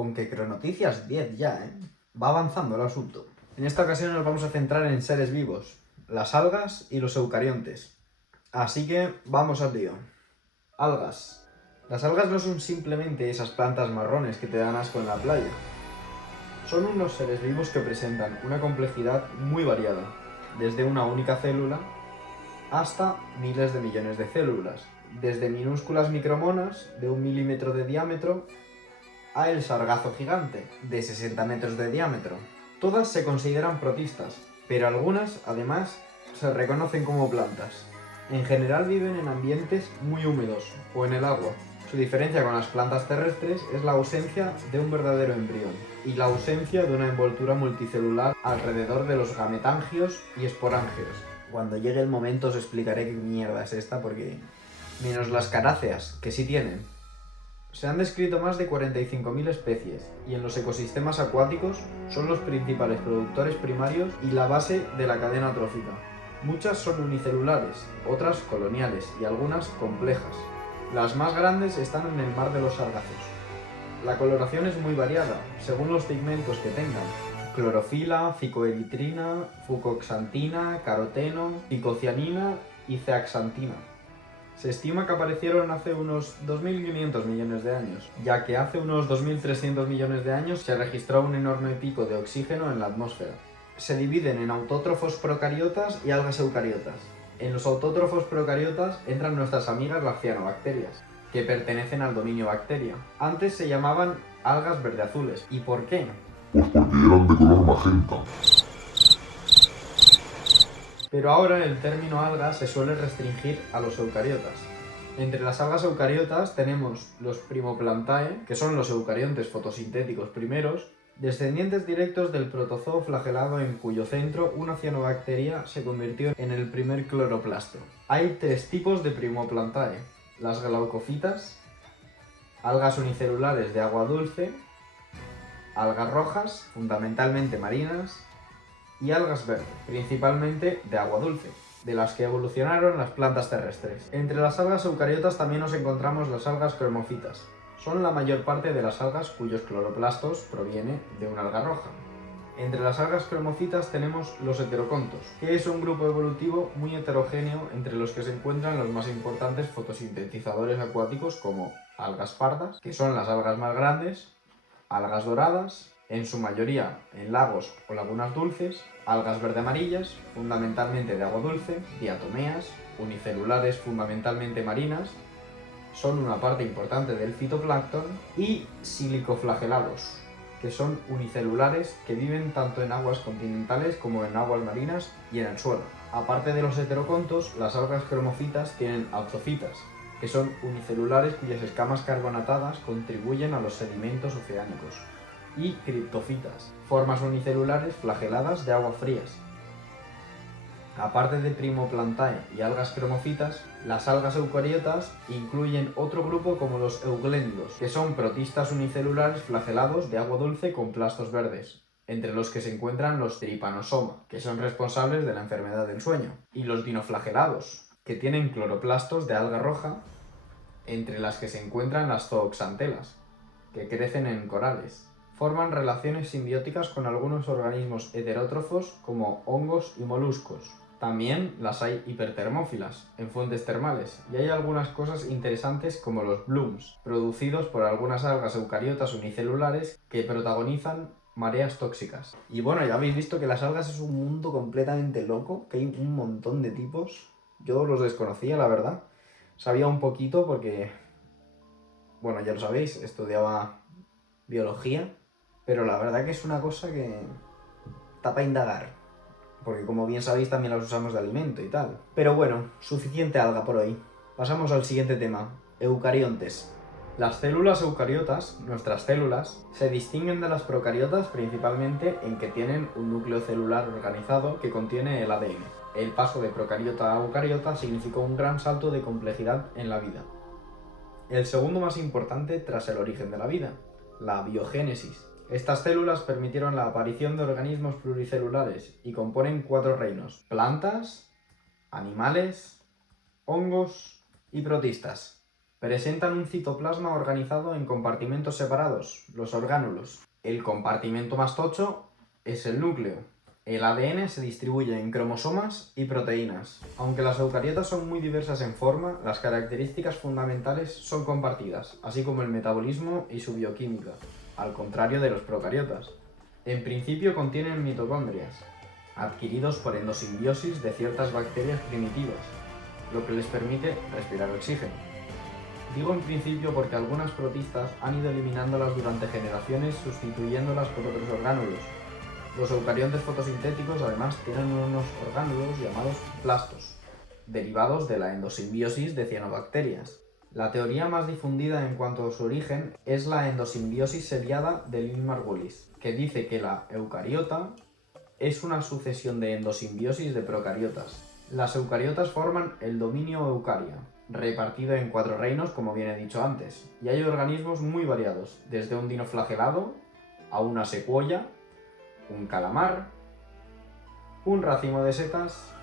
Con que Cronoticias 10 ya, ¿eh? Va avanzando el asunto. En esta ocasión nos vamos a centrar en seres vivos, las algas y los eucariontes. Así que vamos al lío. Algas. Las algas no son simplemente esas plantas marrones que te dan asco en la playa. Son unos seres vivos que presentan una complejidad muy variada, desde una única célula hasta miles de millones de células, desde minúsculas micromonas de 1 milímetro de diámetro a el sargazo gigante, de 60 metros de diámetro. Todas se consideran protistas, pero algunas, además, se reconocen como plantas. En general viven en ambientes muy húmedos o en el agua. Su diferencia con las plantas terrestres es la ausencia de un verdadero embrión y la ausencia de una envoltura multicelular alrededor de los gametangios y esporangios. Cuando llegue el momento os explicaré qué mierda es esta porque... menos las caráceas, que sí tienen. Se han descrito más de 45.000 especies y en los ecosistemas acuáticos son los principales productores primarios y la base de la cadena trófica. Muchas son unicelulares, otras coloniales y algunas complejas. Las más grandes están en el mar de los sargazos. La coloración es muy variada, según los pigmentos que tengan. Clorofila, ficoeritrina, fucoxantina, caroteno, ficocianina y zeaxantina. Se estima que aparecieron hace unos 2.500 millones de años, ya que hace unos 2.300 millones de años se registró un enorme pico de oxígeno en la atmósfera. Se dividen en autótrofos procariotas y algas eucariotas. En los autótrofos procariotas entran nuestras amigas las cianobacterias, que pertenecen al dominio bacteria. Antes se llamaban algas verdeazules. ¿Y por qué? Pues porque eran de color magenta. Pero ahora el término alga se suele restringir a los eucariotas. Entre las algas eucariotas tenemos los Primoplantae, que son los eucariontes fotosintéticos primeros, descendientes directos del protozoo flagelado en cuyo centro una cianobacteria se convirtió en el primer cloroplasto. Hay 3 tipos de Primoplantae: las glaucofitas, algas unicelulares de agua dulce, algas rojas, fundamentalmente marinas, y algas verdes, principalmente de agua dulce, de las que evolucionaron las plantas terrestres. Entre las algas eucariotas también nos encontramos las algas cromofitas. Son la mayor parte de las algas cuyos cloroplastos proviene de una alga roja. Entre las algas cromofitas tenemos los heterocontos, que es un grupo evolutivo muy heterogéneo entre los que se encuentran los más importantes fotosintetizadores acuáticos como algas pardas, que son las algas más grandes, algas doradas, en su mayoría en lagos o lagunas dulces, algas verde-amarillas, fundamentalmente de agua dulce, diatomeas, unicelulares fundamentalmente marinas, son una parte importante del fitoplancton, y silicoflagelados, que son unicelulares que viven tanto en aguas continentales como en aguas marinas y en el suelo. Aparte de los heterocontos, las algas cromofitas tienen auzofitas, que son unicelulares cuyas escamas carbonatadas contribuyen a los sedimentos oceánicos, y criptofitas, formas unicelulares flageladas de aguas frías. Aparte de Primoplantae y algas cromofitas, las algas eucariotas incluyen otro grupo como los euglénidos, que son protistas unicelulares flagelados de agua dulce con plastos verdes, entre los que se encuentran los trypanosoma, que son responsables de la enfermedad del sueño, y los dinoflagelados, que tienen cloroplastos de alga roja, entre las que se encuentran las zooxantelas, que crecen en corales. Forman relaciones simbióticas con algunos organismos heterótrofos como hongos y moluscos. También las hay hipertermófilas, en fuentes termales, y hay algunas cosas interesantes como los blooms, producidos por algunas algas eucariotas unicelulares que protagonizan mareas tóxicas. Y bueno, ya habéis visto que las algas es un mundo completamente loco, que hay un montón de tipos. Yo los desconocía, la verdad. Sabía un poquito porque, bueno, ya lo sabéis, estudiaba biología, pero la verdad que es una cosa que está para indagar. Porque como bien sabéis también las usamos de alimento y tal. Pero bueno, suficiente alga por hoy. Pasamos al siguiente tema, eucariontes. Las células eucariotas, nuestras células, se distinguen de las procariotas principalmente en que tienen un núcleo celular organizado que contiene el ADN. El paso de procariota a eucariota significó un gran salto de complejidad en la vida. El segundo más importante tras el origen de la vida, la biogénesis. Estas células permitieron la aparición de organismos pluricelulares y componen 4 reinos: plantas, animales, hongos y protistas. Presentan un citoplasma organizado en compartimentos separados, los orgánulos. El compartimento más tocho es el núcleo. El ADN se distribuye en cromosomas y proteínas. Aunque las eucariotas son muy diversas en forma, las características fundamentales son compartidas, así como el metabolismo y su bioquímica, al contrario de los procariotas. En principio contienen mitocondrias, adquiridos por endosimbiosis de ciertas bacterias primitivas, lo que les permite respirar oxígeno. Digo en principio porque algunas protistas han ido eliminándolas durante generaciones sustituyéndolas por otros orgánulos. Los eucariontes fotosintéticos además tienen unos orgánulos llamados plastos, derivados de la endosimbiosis de cianobacterias. La teoría más difundida en cuanto a su origen es la endosimbiosis seriada de Lynn Margulis, que dice que la eucariota es una sucesión de endosimbiosis de procariotas. Las eucariotas forman el dominio Eukarya, repartido en 4 reinos como bien he dicho antes, y hay organismos muy variados, desde un dinoflagelado a una secuoya, un calamar, un racimo de setas,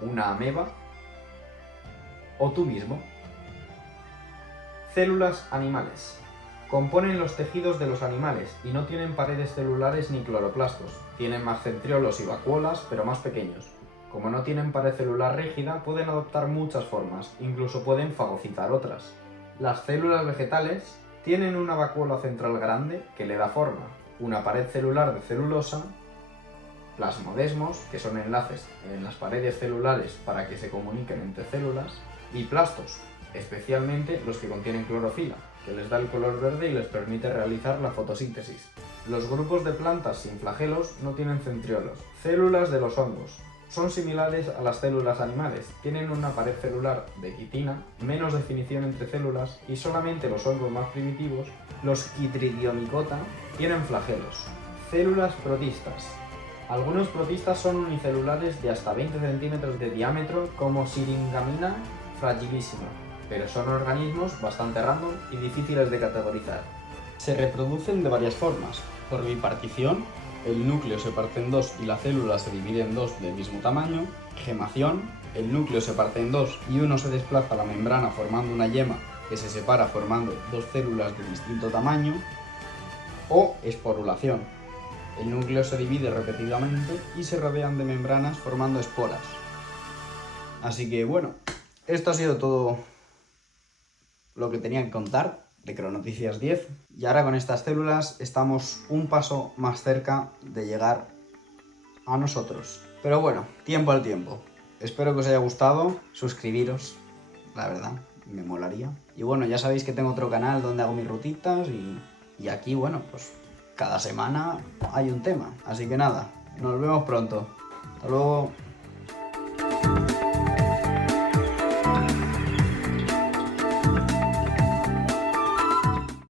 una ameba o tú mismo. Células animales. Componen los tejidos de los animales y no tienen paredes celulares ni cloroplastos. Tienen más centriolos y vacuolas, pero más pequeños. Como no tienen pared celular rígida, pueden adoptar muchas formas, incluso pueden fagocitar otras. Las células vegetales tienen una vacuola central grande que le da forma, una pared celular de celulosa, plasmodesmos, que son enlaces en las paredes celulares para que se comuniquen entre células, y plastos, especialmente los que contienen clorofila, que les da el color verde y les permite realizar la fotosíntesis. Los grupos de plantas sin flagelos no tienen centriolos. Células de los hongos. Son similares a las células animales, tienen una pared celular de quitina, menos definición entre células y solamente los hongos más primitivos, los Chytridiomycota, tienen flagelos. Células protistas. Algunos protistas son unicelulares de hasta 20 centímetros de diámetro como Syringamina fragilissima, pero son organismos bastante random y difíciles de categorizar. Se reproducen de varias formas, por bipartición, el núcleo se parte en dos y la célula se divide en dos del mismo tamaño, gemación, el núcleo se parte en dos y uno se desplaza a la membrana formando una yema que se separa formando dos células de distinto tamaño, o esporulación. El núcleo se divide repetidamente y se rodean de membranas formando esporas. Así que bueno, esto ha sido todo lo que tenía que contar de Cronoticias 10. Y ahora con estas células estamos un paso más cerca de llegar a nosotros. Pero bueno, tiempo al tiempo. Espero que os haya gustado. Suscribiros, la verdad, me molaría. Y bueno, ya sabéis que tengo otro canal donde hago mis rutitas y aquí, bueno, pues cada semana hay un tema. Así que nada, nos vemos pronto. Hasta luego.